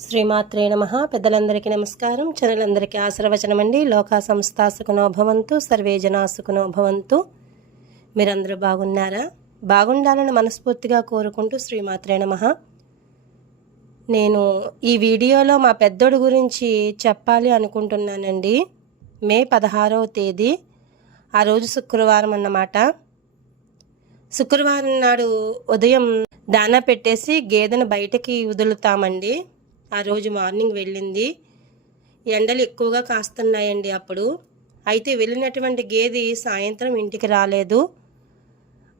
శ్రీమాత్రే నమ. పెద్దలందరికీ నమస్కారం. చనులందరికీ ఆశీర్వచనం అండి లోకా సంస్థ భవంతు సర్వే జనా భవంతు. మీరందరూ బాగున్నారా? బాగుండాలని మనస్ఫూర్తిగా కోరుకుంటూ శ్రీమాత్రే నమ. నేను ఈ వీడియోలో మా పెద్దోడు గురించి చెప్పాలి అనుకుంటున్నానండి. మే పదహారవ తేదీ ఆ రోజు శుక్రవారం అన్నమాట. శుక్రవారం నాడు ఉదయం దానా పెట్టేసి గేదెను బయటకి వదులుతామండి. ఆ రోజు మార్నింగ్ వెళ్ళింది. ఎండలు ఎక్కువగా కాస్తున్నాయండి అప్పుడు. అయితే వెళ్ళినటువంటి గేదె సాయంత్రం ఇంటికి రాలేదు.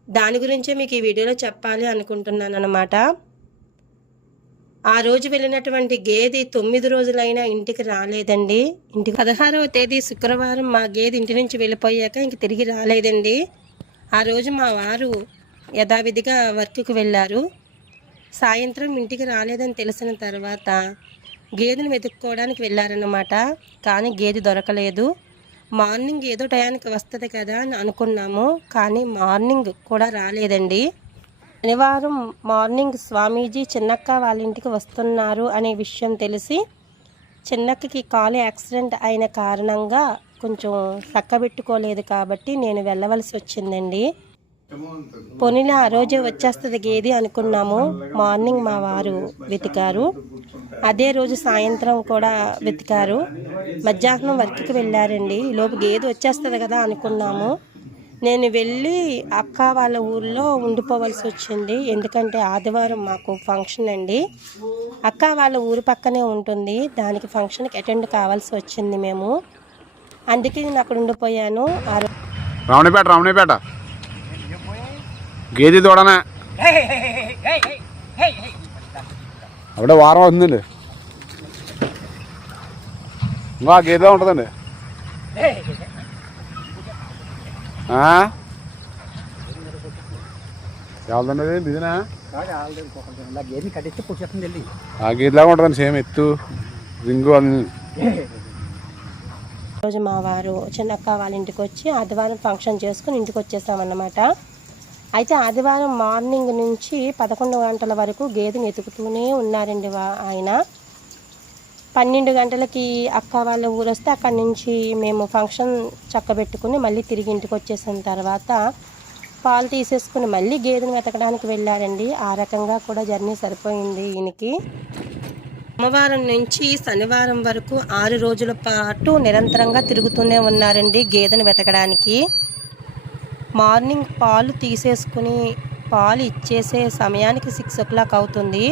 దాని గురించే మీకు ఈ వీడియోలో చెప్పాలి అనుకుంటున్నాను అనమాట ఆ రోజు వెళ్ళినటువంటి గేదె తొమ్మిది రోజులైనా ఇంటికి రాలేదండి. ఇంటికి పదహారవ తేదీ శుక్రవారం మా గేదె ఇంటి నుంచి వెళ్ళిపోయాక ఇంక తిరిగి రాలేదండి. ఆ రోజు మా వారు యథావిధిగా వర్క్కి వెళ్ళారు. సాయంత్రం ఇంటికి రాలేదని తెలిసిన తర్వాత గేదెను వెతుక్కోవడానికి వెళ్ళారన్నమాట. కానీ గేదె దొరకలేదు. మార్నింగ్ ఏదో టయానికి వస్తుంది కదా అని అనుకున్నాము. కానీ మార్నింగ్ కూడా రాలేదండి. శనివారం మార్నింగ్ స్వామీజీ చిన్నక్క వాళ్ళ ఇంటికి వస్తున్నారు అనే విషయం తెలిసి చిన్నక్కకి కాలు యాక్సిడెంట్ అయిన కారణంగా కొంచెం చక్కబెట్టుకోలేదు కాబట్టి నేను వెళ్ళవలసి వచ్చిందండి. పోనీలో ఆ రోజే వచ్చేస్తుంది గేది అనుకున్నాము. మార్నింగ్ మా వారు వెతికారు. అదే రోజు సాయంత్రం కూడా వెతికారు. మధ్యాహ్నం వర్క్కి వెళ్ళారండి. లోపు గేదె వచ్చేస్తుంది కదా అనుకున్నాము. నేను వెళ్ళి అక్క వాళ్ళ ఊర్లో ఉండిపోవలసి వచ్చింది. ఎందుకంటే ఆదివారం మాకు ఫంక్షన్ అండి. అక్క వాళ్ళ ఊరు పక్కనే ఉంటుంది. దానికి ఫంక్షన్కి అటెండ్ కావాల్సి వచ్చింది మేము. అందుకే నేను అక్కడ ఉండిపోయాను. రావణిపేట రావణిపేట గేదె తోడనే అప్పుడే వారం అవుతుందండి ఇంకా ఆ గేదె ఉంటుందండి? ఎవరిదండి అది ఆ గేదెలాగా ఉంటుందండి సేమ్ ఎత్తు రింగు అన్ని రోజు మా వారు చిన్నక్క వాళ్ళ ఇంటికి వచ్చి ఆదివారం ఫంక్షన్ చేసుకుని ఇంటికి వచ్చేసామన్నమాట అయితే ఆదివారం మార్నింగ్ నుంచి పదకొండు గంటల వరకు గేదెని ఎతుకుతూనే ఉన్నారండి వా- ఆయన. పన్నెండు గంటలకి అక్క వాళ్ళ ఊరొస్తే అక్కడి నుంచి మేము ఫంక్షన్ చక్కబెట్టుకుని మళ్ళీ తిరిగి ఇంటికి వచ్చేసిన తర్వాత పాలు తీసేసుకుని మళ్ళీ గేదెని వెతకడానికి వెళ్ళారండి. ఆ రకంగా కూడా జర్నీ సరిపోయింది ఈయనకి. సోమవారం నుంచి శనివారం వరకు ఆరు రోజుల పాటు నిరంతరంగా తిరుగుతూనే ఉన్నారండి గేదెను వెతకడానికి. మార్నింగ్ పాలు తీసేసుకుని పాలు ఇచ్చేసే సమయానికి సిక్స్ ఓ క్లాక్ అవుతుంది.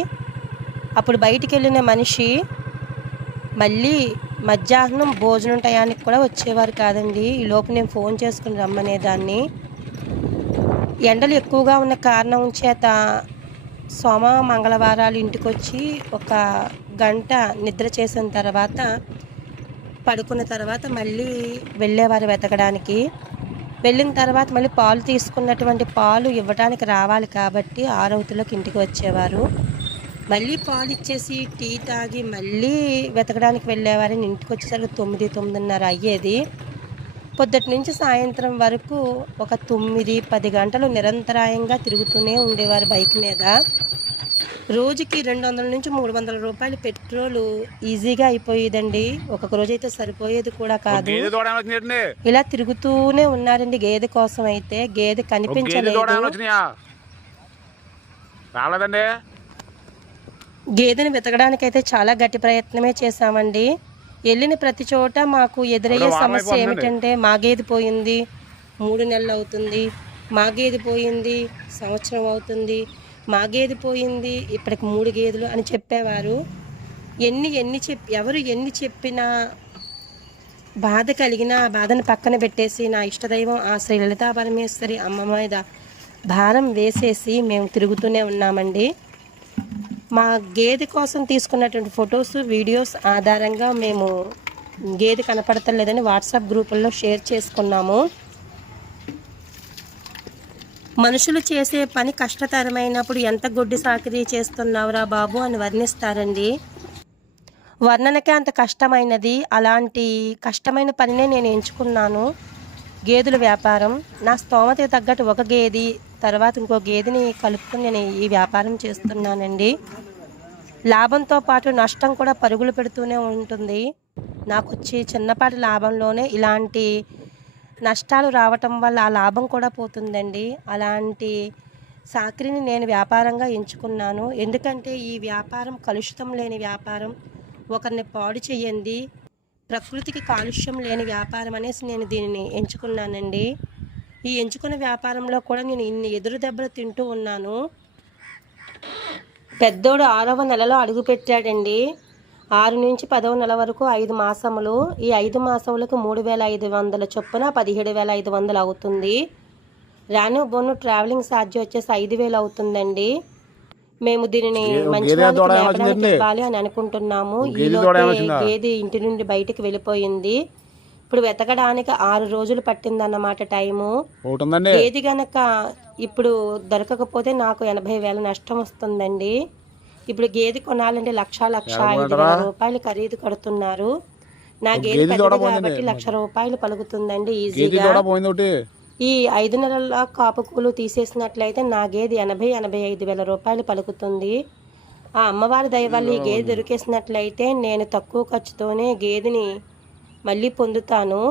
అప్పుడు బయటికి వెళ్ళిన మనిషి మళ్ళీ మధ్యాహ్నం భోజనం టయానికి కూడా వచ్చేవారు కాదండి. ఈ లోపు నేను ఫోన్ చేసుకుని రమ్మనేదాన్ని. ఎండలు ఎక్కువగా ఉన్న కారణం చేత సోమ మంగళవారాలు ఇంటికి వచ్చి ఒక గంట నిద్ర చేసిన తర్వాత పడుకున్న తర్వాత మళ్ళీ వెళ్ళేవారు వెతకడానికి. వెళ్ళిన తర్వాత మళ్ళీ పాలు తీసుకున్నటువంటి పాలు ఇవ్వడానికి రావాలి కాబట్టి ఆరవతిలోకి ఇంటికి వచ్చేవారు. మళ్ళీ పాలు ఇచ్చేసి టీ తాగి మళ్ళీ వెతకడానికి వెళ్ళేవారని ఇంటికి వచ్చేసరికి తొమ్మిది తొమ్మిదిన్నర అయ్యేది. పొద్దుటి నుంచి సాయంత్రం వరకు ఒక తొమ్మిది పది గంటలు నిరంతరాయంగా తిరుగుతూనే ఉండేవారు బైక్ మీద. రోజుకి రెండు వందల నుంచి మూడు వందల రూపాయలు పెట్రోల్ ఈజీగా అయిపోయేదండి. ఒక్కొక్క రోజు అయితే సరిపోయేది కూడా కాదు. ఇలా తిరుగుతూనే ఉన్నారండి గేదె కోసం అయితే. గేదె కనిపించలేదు. రాలేదండి? గేదెని వెతకడానికి అయితే చాలా గట్టి ప్రయత్నమే చేశామండి. వెళ్ళిన ప్రతి చోట మాకు ఎదురయ్యే సమస్య. ఏమిటంటే మా గేదె పోయింది మూడు నెలలు అవుతుంది. మా గేదె పోయింది సంవత్సరం అవుతుంది. మా గేదె పోయింది ఇప్పటికి మూడు గేదెలు అని చెప్పేవారు. ఎన్ని ఎన్ని చెప్ ఎవరు ఎన్ని చెప్పినా బాధ కలిగిన ఆ బాధను పక్కన పెట్టేసి నా ఇష్టదైవం ఆ శ్రీ లలితా పరమేశ్వరి అమ్మ మీద భారం వేసేసి మేము తిరుగుతూనే ఉన్నామండి. మా గేదె కోసం తీసుకున్నటువంటి ఫొటోస్ వీడియోస్ ఆధారంగా మేము గేదె కనపడతలేదని వాట్సాప్ గ్రూపుల్లో షేర్ చేసుకున్నాము. మనుషులు చేసే పని కష్టతరమైనప్పుడు ఎంత గొడ్డి సాకిరీ చేస్తున్నావురా బాబు అని వర్ణిస్తారండి. వర్ణనకే అంత కష్టమైనది అలాంటి కష్టమైన పనినే నేను ఎంచుకున్నాను. గేదెల వ్యాపారం నా స్తోమతకి తగ్గట్టు ఒక గేది తర్వాత ఇంకో గేదెని కలుపుకొని నేను ఈ వ్యాపారం చేస్తున్నానండి. లాభంతో పాటు నష్టం కూడా పరుగులు పెడుతూనే ఉంటుంది. నాకు వచ్చి చిన్నపాటి లాభంలోనే ఇలాంటి నష్టాలు రావటం వల్ల ఆ లాభం కూడా పోతుందండి. అలాంటి సాకరిని నేను వ్యాపారంగా ఎంచుకున్నాను. ఎందుకంటే ఈ వ్యాపారం కలుషితం లేని వ్యాపారం ఒకరిని పాడు చేయండి ప్రకృతికి కాలుష్యం లేని వ్యాపారం అనేసి నేను దీనిని ఎంచుకున్నానండి. ఈ ఎంచుకున్న వ్యాపారంలో కూడా నేను ఇన్ని ఎదురు దెబ్బలు తింటూ ఉన్నాను. పెద్దోడు ఆరవ నెలలో అడుగుపెట్టాడండి ఆరు నుంచి పదవ నెల వరకు ఐదు మాసములు. ఈ ఐదు మాసములకు మూడు వేల ఐదు వందల చొప్పున పదిహేడు వేల ఐదు వందలు అవుతుంది. రాను బొన్ను ట్రావెలింగ్ ఛార్జ్ వచ్చేసి ఐదు వేలు అవుతుందండి. మేము దీనిని మంచి? ఇవ్వాలి అని అనుకుంటున్నాము. గేదె? గేదె ఇంటి నుండి బయటికి వెళ్ళిపోయింది. ఇప్పుడు వెతకడానికి ఆరు రోజులు పట్టిందన్నమాట టైము. ఏది గనక ఇప్పుడు దొరకకపోతే నాకు ఎనభై వేల నష్టం వస్తుందండి. ఇప్పుడు గేదె కొనాలంటే లక్ష లక్ష ఐదు వేల రూపాయలు ఖరీదు కడుతున్నారు. నా గేదె పెద్దది. కాబట్టి లక్ష రూపాయలు పలుకుతుందండి ఈజీగా. ఈ ఐదు నెలల కాపు కూలు తీసేసినట్లయితే నా గేదె ఎనభై ఎనభై ఐదు వేల రూపాయలు పలుకుతుంది. ఆ అమ్మవారి దయ వల్ల ఈ గేదె దొరికేసినట్లయితే నేను తక్కువ ఖర్చుతోనే గేదెని మళ్ళీ పొందుతాను.